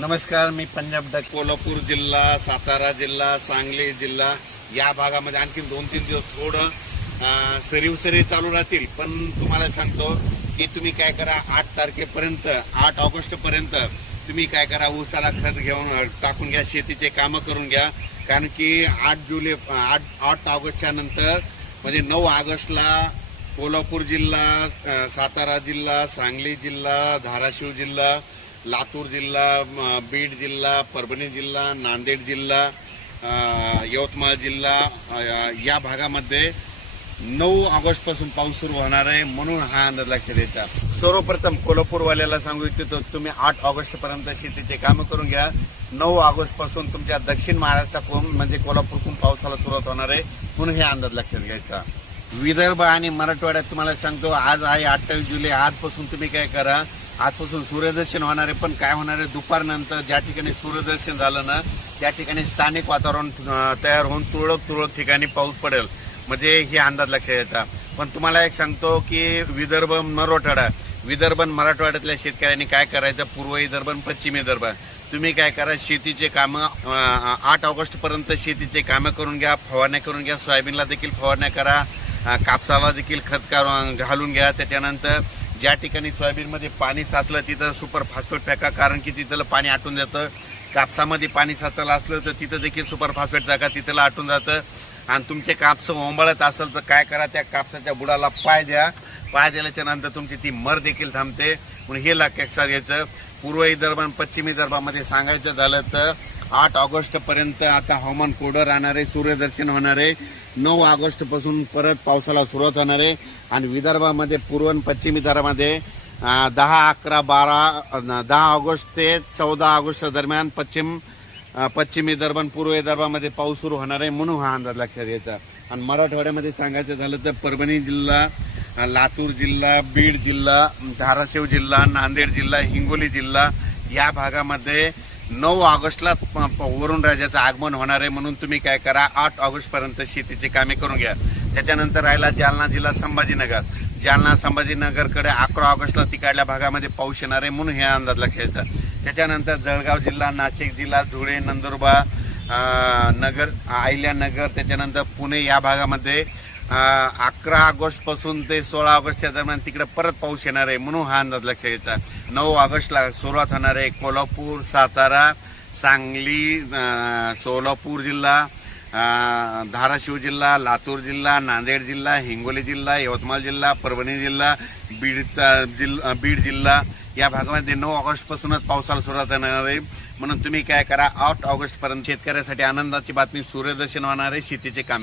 नमस्कार, मी पंजाब डक. कोल्हापूर जिल्हा, सातारा जिल्हा, सांगली जिल्हा या भागामध्ये आणखी 2-3 दिवस थोडं सरीव चालू राहतील. पण तुम्हाला सांगतो की तुम्ही काय करा, 8 तारखेपर्यंत 8 ऑगस्ट पर्यंत तुम्ही काय करा, ऊसाला खत घेऊन टाकून घ्या, शेतीचे कामं करून घ्या. कारण की 8 ऑगस्टच्या नंतर म्हणजे 9 ऑगस्टला कोल्हापूर जिल्हा, सातारा जिल्हा, सांगली जिल्हा, धाराशिव जिल्हा, लातूर जिल्हा, बीड जिल्हा, परभणी जिल्हा, नांदेड जिल्हा, यवतमाळ जिल्हा या भागामध्ये 9 ऑगस्ट पासून पाऊस सुरू होणार आहे. म्हणून हा अंदाज लक्षात द्यायचा. सर्वप्रथम कोल्हापूरवाल्याला सांगू इच्छितो, तुम्ही 8 ऑगस्ट पर्यंत शेतीचे कामं करून घ्या. 9 ऑगस्ट पासून तुमच्या दक्षिण महाराष्ट्राकडून म्हणजे कोल्हापूरकडून पावसाला सुरुवात होणार आहे. म्हणून हे अंदाज लक्षात घ्यायचा. विदर्भ आणि मराठवाड्यात तुम्हाला सांगतो, आज आहे 28 जुलै. आजपासून तुम्ही काय करा, आजपासून सूर्यदर्शन होणार आहे. पण काय होणार आहे, दुपारनंतर ज्या ठिकाणी सूर्यदर्शन झालं ना त्या ठिकाणी स्थानिक वातावरण तयार होऊन तुरळक ठिकाणी पाऊस पडेल. म्हणजे हे अंदाज लक्षात येतात. पण तुम्हाला एक सांगतो की विदर्भ मराठवाड्यातल्या शेतकऱ्यांनी काय करायचं, पूर्व विदर्भ पश्चिम विदर्भ तुम्ही काय करा, शेतीचे कामं 8 ऑगस्ट पर्यंत शेतीचे कामं करून घ्या, फवारण्या करून घ्या. सोयाबीनला देखील फवारण्या करा, कापसाला देखील खत घालून घ्या. त्याच्यानंतर ज्या ठिकाणी सोयाबीनमध्ये पाणी साचलं तिथं सुपर फॉस्फेट टाका, कारण की तिथलं पाणी आटून जातं. कापसामध्ये पाणी साचलं असलं तर तिथं देखील सुपर फॉस्फेट टाका, तिथलं आटून जातं. आणि तुमचे कापस ओंबळत असेल तर काय करा, त्या कापसाच्या बुडाला पाय द्या. पाय दिल्याच्या नंतर तुमची ती मर देखील थांबते. म्हणून हे लक्षात घ्यायचं. पूर्व विदर्भ आणि पश्चिम विदर्भामध्ये सांगायचं झालं तर 8 ऑगस्ट पर्यंत आता हवामान कोरडं राहणार आहे, सूर्यदर्शन होणार आहे. 9 ऑगस्ट पासून परत पावसाला सुरुवात होणार आहे. आणि विदर्भामध्ये पूर्व आणि पश्चिम विदर्भामध्ये 10, 11, 12, 10 ऑगस्ट ते 14 ऑगस्ट दरम्यान पश्चिम विदर्भ आणि पूर्व विदर्भामध्ये पाऊस सुरू होणार आहे. म्हणून हा अंदाज लक्षात घ्यायचा. आणि मराठवाड्यामध्ये सांगायचं झालं तर परभणी जिल्हा, लातूर जिल्हा, बीड जिल्हा, धाराशिव जिल्हा, नांदेड जिल्हा, हिंगोली जिल्हा या भागामध्ये 9 ऑगस्टला वरुण राजाचं आगमन होणार आहे. म्हणून तुम्ही काय करा, 8 ऑगस्ट पर्यंत शेतीची कामे करून घ्या. त्याच्यानंतर राहिला जालना जिल्हा, संभाजीनगरकडे 11 ऑगस्टला तिकडल्या भागामध्ये पाऊस येणार आहे. म्हणून हे अंदाज लक्षात घ्यायचा. त्याच्यानंतर जळगाव जिल्हा, नाशिक जिल्हा, धुळे, नंदुरबार नगर, अहिल्यानगर, त्याच्यानंतर पुणे या भागामध्ये 11 ऑगस्ट पासून ते 16 ऑगस्टच्या दरम्यान तिकडे परत पाऊस येणार आहे. म्हणून हा अंदाज लक्षात घ्यायचा. 9 ऑगस्टला सुरुवात होणार आहे. कोल्हापूर, सातारा, सांगली, सोलापूर जिल्हा, धाराशिव जिल्हा, लातूर जिल्हा, नांदेड जिल्हा, हिंगोली जिल्हा, यवतमाळ जिल्हा, परभणी जिल्हा, बीड जिल्हा या भागामध्ये 9 ऑगस्ट पासूनच पावसाला सुरुवात होणार आहे. म्हणून तुम्ही काय करा, 8 ऑगस्ट पर्यंत शेतकऱ्यासाठी आनंदाची बातमी, सूर्यदर्शन होणार आहे, शेतीचे काम